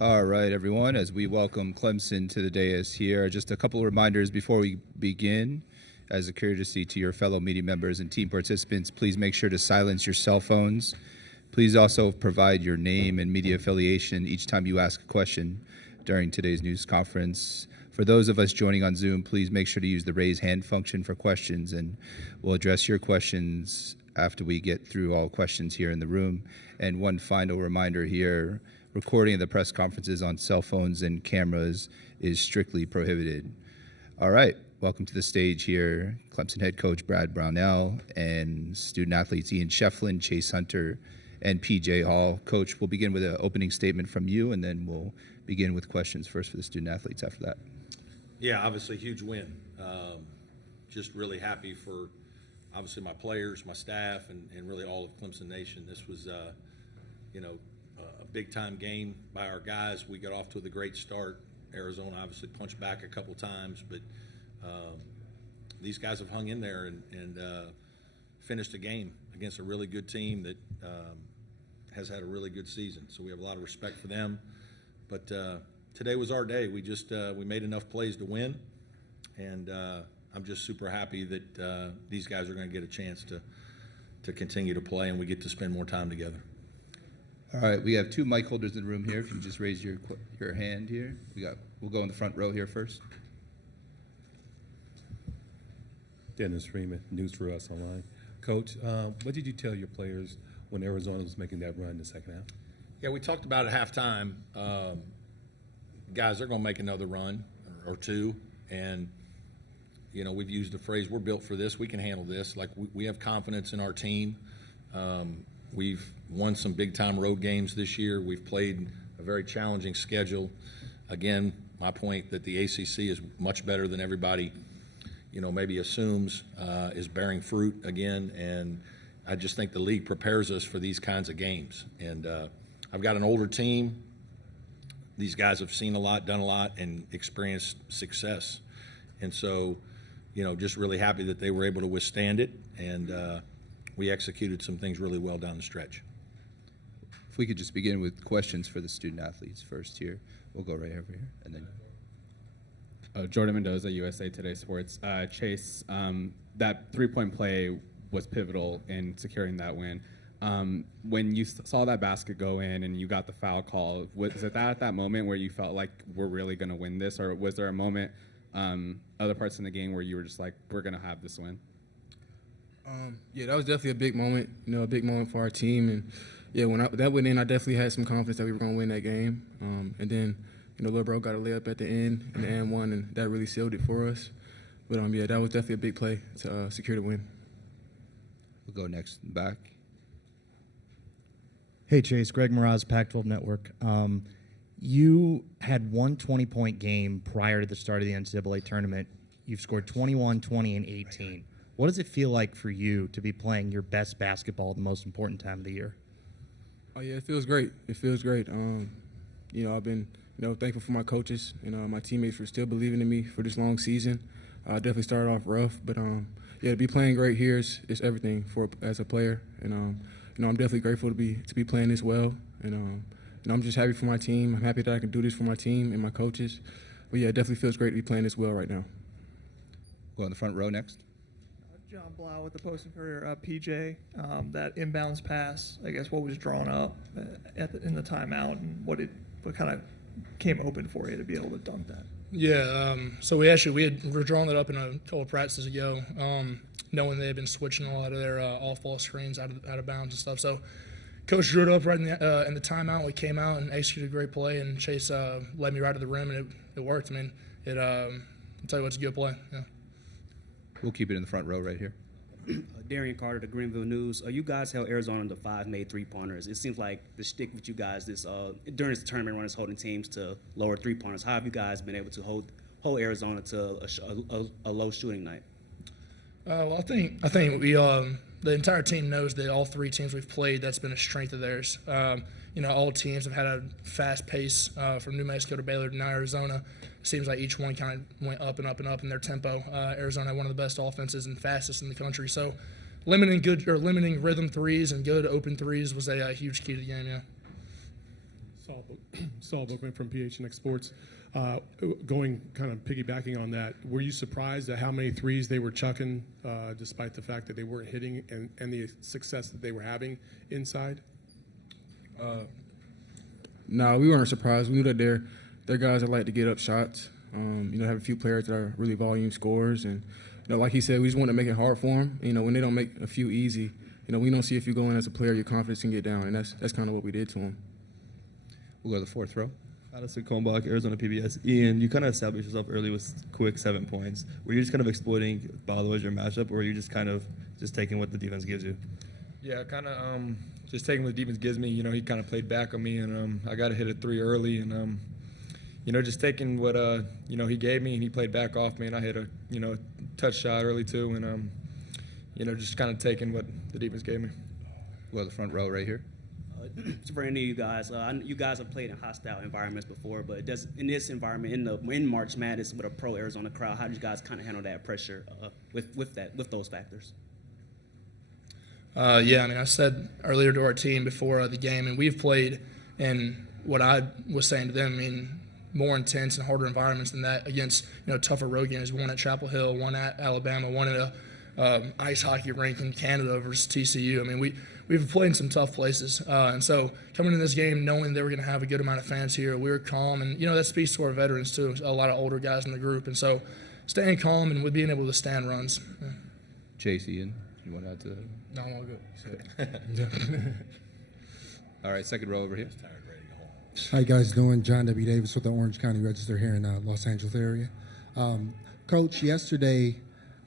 All right, everyone, as we welcome Clemson to the dais here, just a couple of reminders before we begin. As a courtesy to your fellow media members and team participants, please make sure to silence your cell phones. Please also provide your name and media affiliation each time you ask a question during today's news conference. For those of us joining on Zoom, please make sure to use the raise hand function for questions, and we'll address your questions after we get through all questions here in the room. And one final reminder here, recording of the press conferences on cell phones and cameras is strictly prohibited. All right, welcome to the stage here, Clemson head coach Brad Brownell and student athletes Ian Shefflin, Chase Hunter, and PJ Hall. Coach, we'll begin with an opening statement from you, and then we'll begin with questions first for the student athletes after that. Yeah, obviously huge win. Just really happy for obviously my players, my staff, and really all of Clemson Nation. This was, a big-time game by our guys. We got off to a great start. Arizona obviously punched back a couple times, but these guys have hung in there and finished a game against a really good team that has had a really good season. So we have a lot of respect for them. But today was our day. We just we made enough plays to win, and I'm just super happy that these guys are going to get a chance to continue to play, and we get to spend more time together. All right, we have two mic holders in the room here. If you just raise your hand here. We'll go in the front row here first. Dennis Freeman, News for Us Online. Coach, what did you tell your players when Arizona was making that run in the second half? Yeah, we talked about at halftime. Guys, they're going to make another run or two, and we've used the phrase, we're built for this, we can handle this. Like, we have confidence in our team. We've won some big-time road games this year. We've played a very challenging schedule. Again, my point that the ACC is much better than everybody, maybe assumes, is bearing fruit again, and I just think the league prepares us for these kinds of games. And I've got an older team. These guys have seen a lot, done a lot, and experienced success. And so, just really happy that they were able to withstand it, and we executed some things really well down the stretch. If we could just begin with questions for the student athletes first here. We'll go right over here, and then. Jordan Mendoza, USA Today Sports. Chase, that three-point play was pivotal in securing that win. When you saw that basket go in and you got the foul call, was it at that moment where you felt like we're really going to win this, or was there a moment, other parts in the game where you were just like, we're going to have this win? Yeah, that was definitely a big moment, a big moment for our team. And, yeah, when that went in, I definitely had some confidence that we were going to win that game. And then, little bro got a layup at the end in the and one, and that really sealed it for us. But, yeah, that was definitely a big play to secure the win. We'll go next back. Hey, Chase. Greg Mraz, Pac-12 Network. You had one 20-point game prior to the start of the NCAA tournament. You've scored 21, 20, and 18. What does it feel like for you to be playing your best basketball at the most important time of the year? Oh, yeah, it feels great. It feels great. I've been, thankful for my coaches and my teammates for still believing in me for this long season. I definitely started off rough, but, to be playing great here is everything as a player. And, I'm definitely grateful to be playing this well. And, I'm just happy for my team. I'm happy that I can do this for my team and my coaches. But, yeah, it definitely feels great to be playing this well right now. Go on the front row next. John Blau with the Post-Courier. PJ, that inbounds pass, I guess, what was drawn up in the timeout, and what kind of came open for you to be able to dunk that? Yeah, so we were drawing that up in a couple of practices ago, knowing they had been switching a lot of their off-ball screens out of bounds and stuff. So Coach drew it up right in the timeout. We came out and executed a great play, and Chase led me right to the rim, and it worked. I mean, I'll tell you what, it's a good play. Yeah. We'll keep it in the front row right here. Darian Carter, the Greenville News. You guys held Arizona to 5 made three-pointers. It seems like the shtick with you guys during this tournament run is holding teams to lower three-pointers. How have you guys been able to hold Arizona to a low shooting night? Well, I think we the entire team knows that all three teams we've played, that's been a strength of theirs. All teams have had a fast pace from New Mexico to Baylor to now Arizona. It seems like each one kind of went up and up and up in their tempo. Arizona had one of the best offenses and fastest in the country. So limiting rhythm threes and good open threes was a huge key to the game. Yeah. Saul Bookman from PHNX Sports. Going kind of piggybacking on that, were you surprised at how many threes they were chucking, despite the fact that they weren't hitting and the success that they were having inside? No, we weren't surprised. We knew that they're guys that like to get up shots. Have a few players that are really volume scorers, and like he said, we just want to make it hard for them. When they don't make a few easy, we don't see if you go in as a player, your confidence can get down, and that's kind of what we did to them. We'll go to the fourth row. Addison Kombach, Arizona PBS. Ian, you kind of established yourself early with quick 7 points. Were you just kind of exploiting Balo as your matchup, or were you just kind of just taking what the defense gives you? Yeah, kind of just taking what the defense gives me. He kind of played back on me, and I got to hit a 3 early, and just taking what he gave me, and he played back off me, and I hit a touch shot early too, and just kind of taking what the defense gave me. We'll go to the front row right here. For any of you guys, you guys have played in hostile environments before, but in this environment, in March Madness with a pro Arizona crowd, how did you guys kind of handle that pressure with those factors? I said earlier to our team before the game, and we've played in what I was saying to them, more intense and harder environments than that against tougher road games. One at Chapel Hill, one at Alabama, one at a ice hockey rink in Canada versus TCU. We've played in some tough places, and so coming into this game knowing they were going to have a good amount of fans here, we were calm, and that speaks to our veterans too. A lot of older guys in the group, and so staying calm and with being able to stand runs. Yeah. Chase, Ian, you want to add to that? No, I'm all good. All right, second row over here. How you guys doing? John W. Davis with the Orange County Register here in Los Angeles area. Coach, yesterday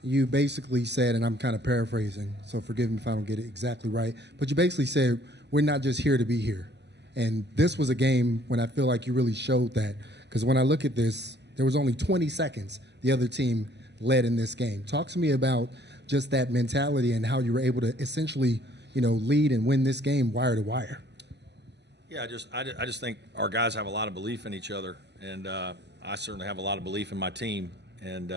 you basically said, and I'm kind of paraphrasing, so forgive me if I don't get it exactly right, but you basically said, we're not just here to be here. And this was a game when I feel like you really showed that, because when I look at this, there was only 20 seconds the other team led in this game. Talk to me about just that mentality and how you were able to essentially, lead and win this game wire to wire. Yeah, I just think our guys have a lot of belief in each other, and I certainly have a lot of belief in my team. And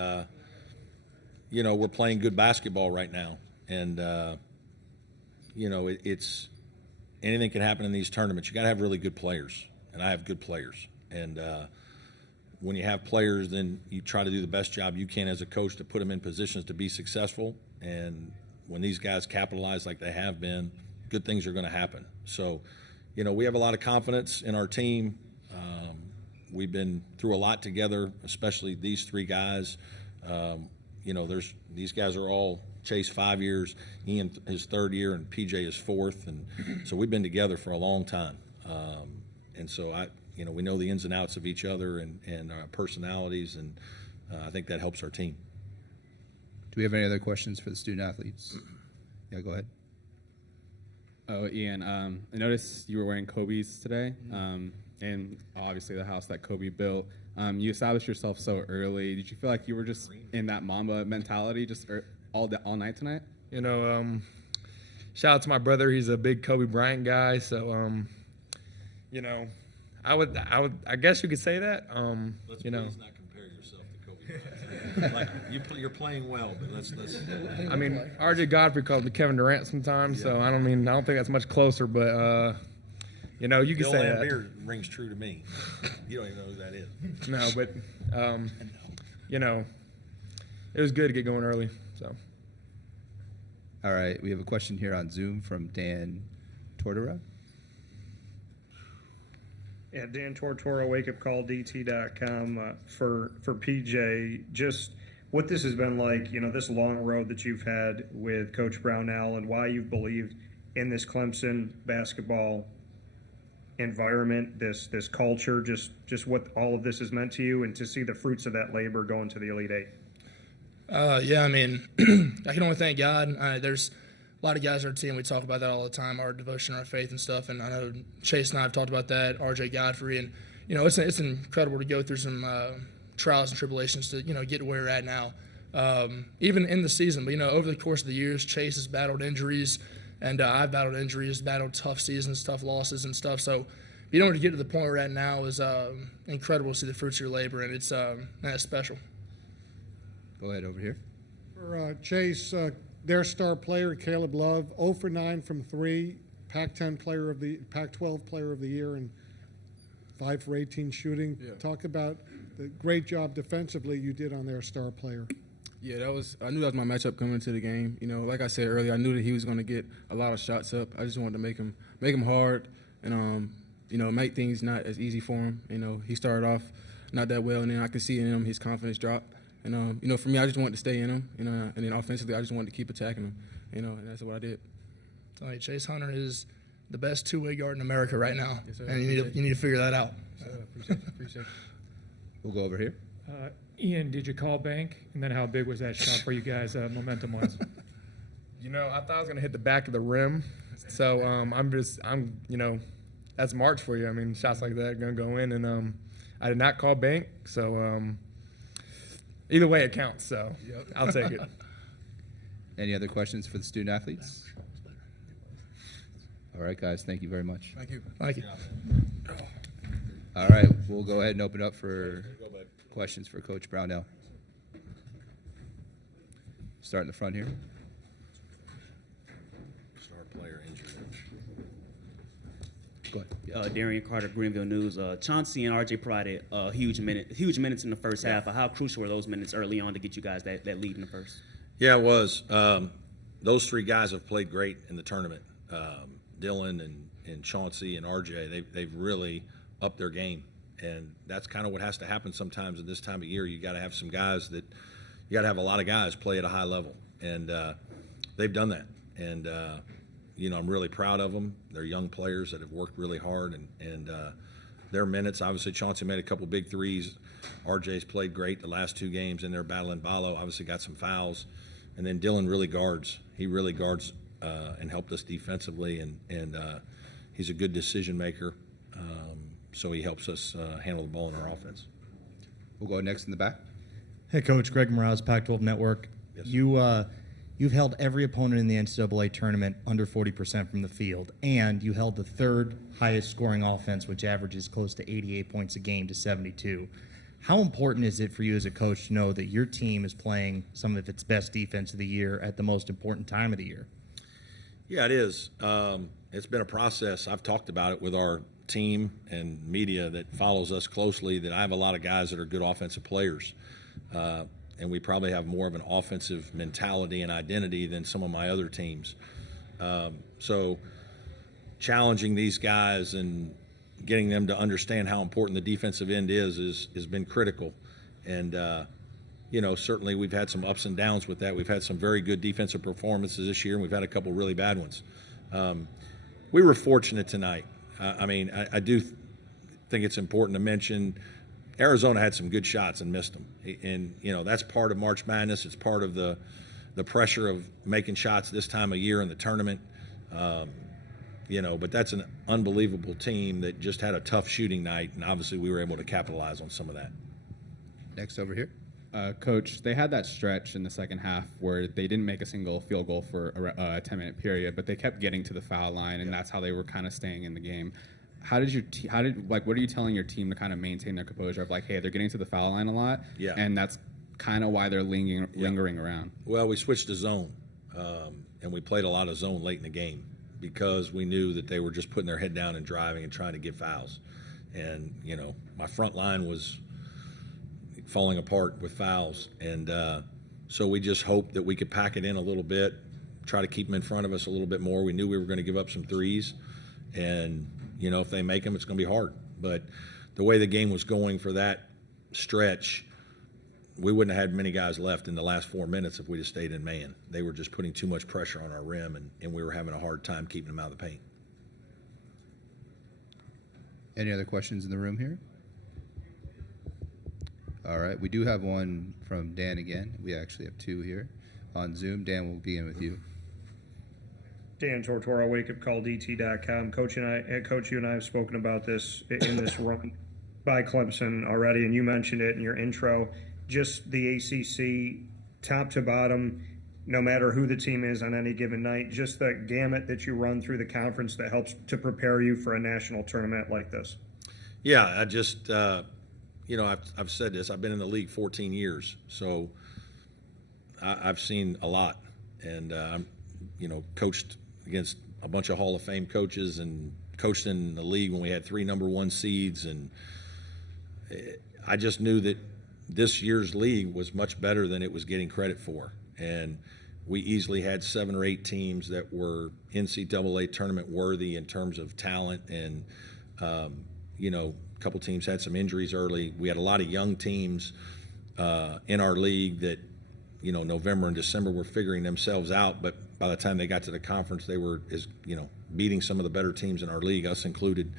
we're playing good basketball right now, and it's anything can happen in these tournaments. You got to have really good players, and I have good players. And when you have players, then you try to do the best job you can as a coach to put them in positions to be successful. And when these guys capitalize like they have been, good things are going to happen. So. We have a lot of confidence in our team. We've been through a lot together, especially these 3 guys. These guys are all Chase 5 years, Ian his 3rd year, and PJ his 4th, and so we've been together for a long time. And so we know the ins and outs of each other and our personalities, and I think that helps our team. Do we have any other questions for the student athletes? Yeah, go ahead. Oh, Ian, I noticed you were wearing Kobe's today, and obviously the house that Kobe built. You established yourself so early. Did you feel like you were just in that Mamba mentality just all I tonight? Shout out to my brother. He's a big Kobe Bryant guy, so I guess you could say that. Let's please not compare yourself to Kobe Bryant. You're playing well, but let's. R.J. Godfrey calls me Kevin Durant sometimes, so I don't think that's much closer, but you can Bill say that. Laimbeer rings true to me. You don't even know who that is. No, but it was good to get going early. So. All right, we have a question here on Zoom from Dan Tortora. Yeah, Dan Tortora, wakeupcalldt.com. For PJ, just what this has been like, this long road that you've had with Coach Brownell and why you've believed in this Clemson basketball environment, this culture, just what all of this has meant to you, and to see the fruits of that labor going to the Elite Eight. I can only thank God. There's a lot of guys on our team, we talk about that all the time, our devotion, our faith and stuff, and I know Chase and I have talked about that, R.J. Godfrey, and, it's incredible to go through some trials and tribulations to, get to where we're at now, even in the season. But, over the course of the years, Chase has battled injuries, and I've battled injuries, battled tough seasons, tough losses and stuff, so being able to get to the point we're at now is incredible to see the fruits of your labor, and it's special. Go ahead over here. For Chase, their star player, Caleb Love, 0 for 9 from 3, Pac-12 Player of the Year, and 5 for 18 shooting. Yeah. Talk about the great job defensively you did on their star player. Yeah, I knew that was my matchup coming into the game. You know, like I said earlier, I knew that he was going to get a lot of shots up. I just wanted to make him hard, and you know, make things not as easy for him. You know, he started off not that well, and then I could see in him his confidence drop. And you know, for me, I just wanted to stay in him. You know, and then offensively, I just wanted to keep attacking him. You know, and that's what I did. All right, Chase Hunter is the best two-way guard in America right now, Yes, sir. and you need to figure that out. Appreciate it. We'll go over here. Ian, did you call bank? And then how big was that shot for you guys momentum-wise? You know, I thought I was going to hit the back of the rim. So I'm you know, that's March for you. I mean, shots like that are going to go in. And I did not call bank. So either way, it counts. So I'll take it. Any other questions for the student athletes? All right, guys. Thank you very much. Thank you. Thank you. All right. We'll go ahead and open up for questions for Coach Brownell. Start in the front here. Star player injury. Go ahead. Darian Carter, Greenville News. Chauncey and RJ provided huge minutes in the first half. How crucial were those minutes early on to get you guys that lead in the first? Yeah, it was. Those 3 guys have played great in the tournament. Dylan and Chauncey and RJ, they've really upped their game. And that's kind of what has to happen sometimes in this time of year. You got to have some guys you got to have a lot of guys play at a high level. And they've done that. And, you know, I'm really proud of them. They're young players that have worked really hard. And their minutes, obviously Chauncey made a couple big threes. RJ's played great the last 2 games in there battling Balo. Obviously got some fouls. And then Dylan really guards. He really guards and helped us defensively. And he's a good decision maker. So he helps us handle the ball in our offense. We'll go next in the back. Hey, Coach. Greg Mraz, Pac-12 Network. Yes. You've held every opponent in the NCAA tournament under 40% from the field, and you held the 3rd highest scoring offense, which averages close to 88 points a game to 72. How important is it for you as a coach to know that your team is playing some of its best defense of the year at the most important time of the year? Yeah, it is. It's been a process. I've talked about it with our team and media that follows us closely, that I have a lot of guys that are good offensive players. And we probably have more of an offensive mentality and identity than some of my other teams. So challenging these guys and getting them to understand how important the defensive end has been critical. And, you know, certainly we've had some ups and downs with that. We've had some very good defensive performances this year, and we've had a couple really bad ones. We were fortunate tonight. I mean, I do think it's important to mention Arizona had some good shots and missed them. And, you know, that's part of March Madness. It's part of the pressure of making shots this time of year in the tournament. You know, but that's an unbelievable team that just had a tough shooting night, and obviously we were able to capitalize on some of that. Next over here. Coach, they had that stretch in the second half where they didn't make a single field goal for a 10-minute period, but they kept getting to the foul line, and that's how they were kind of staying in the game. What are you telling your team to kind of maintain their composure of like, hey, they're getting to the foul line a lot, and that's kind of why they're lingering around? Well, we switched to zone, and we played a lot of zone late in the game because we knew that they were just putting their head down and driving and trying to get fouls. And, you know, my front line was falling apart with fouls. And so we just hoped that we could pack it in a little bit, try to keep them in front of us a little bit more. We knew we were going to give up some threes. And, you know, if they make them, it's going to be hard. But the way the game was going for that stretch, we wouldn't have had many guys left in the last 4 minutes if we just stayed in man. They were just putting too much pressure on our rim, and we were having a hard time keeping them out of the paint. Any other questions in the room here? All right. We do have one from Dan again. We actually have 2 here on Zoom. Dan, we'll begin with you. Dan Tortora, wakeupcalldt.com. Coach, you and I have spoken about this in this run by Clemson already, and you mentioned it in your intro. Just the ACC, top to bottom, no matter who the team is on any given night, just the gamut that you run through the conference that helps to prepare you for a national tournament like this. Yeah, I just, you know, I've said this. I've been in the league 14 years, so I've seen a lot, and I'm, you know, coached against a bunch of Hall of Fame coaches and coached in the league when we had 3 number 1 seeds, and I just knew that this year's league was much better than it was getting credit for. And we easily had 7 or 8 teams that were NCAA tournament worthy in terms of talent. And, you know, a couple teams had some injuries early. We had a lot of young teams in our league that, you know, November and December were figuring themselves out. But by the time they got to the conference, they were, you know, beating some of the better teams in our league, us included.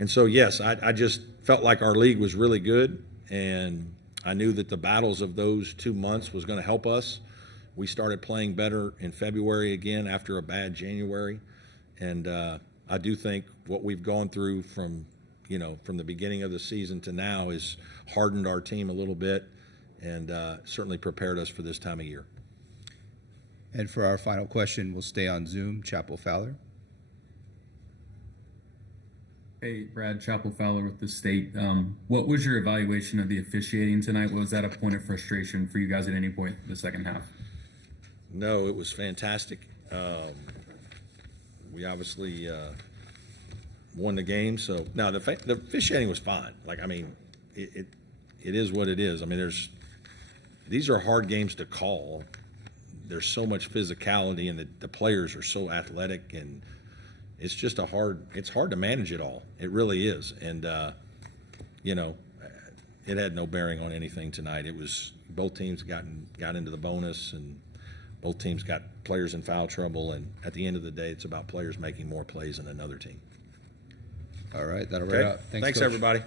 And so, yes, I just felt like our league was really good. And I knew that the battles of those 2 months was going to help us. We started playing better in February again after a bad January. And I do think what we've gone through from the beginning of the season to now has hardened our team a little bit and certainly prepared us for this time of year. And for our final question, we'll stay on Zoom. Chapel Fowler. Hey, Brad, Chapel Fowler with the State. What was your evaluation of the officiating tonight? Was that a point of frustration for you guys at any point in the second half? No, it was fantastic. We obviously won the game. So now the officiating was fine. Like, I mean, it is what it is. I mean, these are hard games to call. There's so much physicality, and the players are so athletic, and it's just it's hard to manage it all. It really is. And, you know, it had no bearing on anything tonight. It was both teams got into the bonus, and both teams got players in foul trouble. And at the end of the day, it's about players making more plays than another team. All right, that'll Okay. wrap up. Thanks Coach. everybody.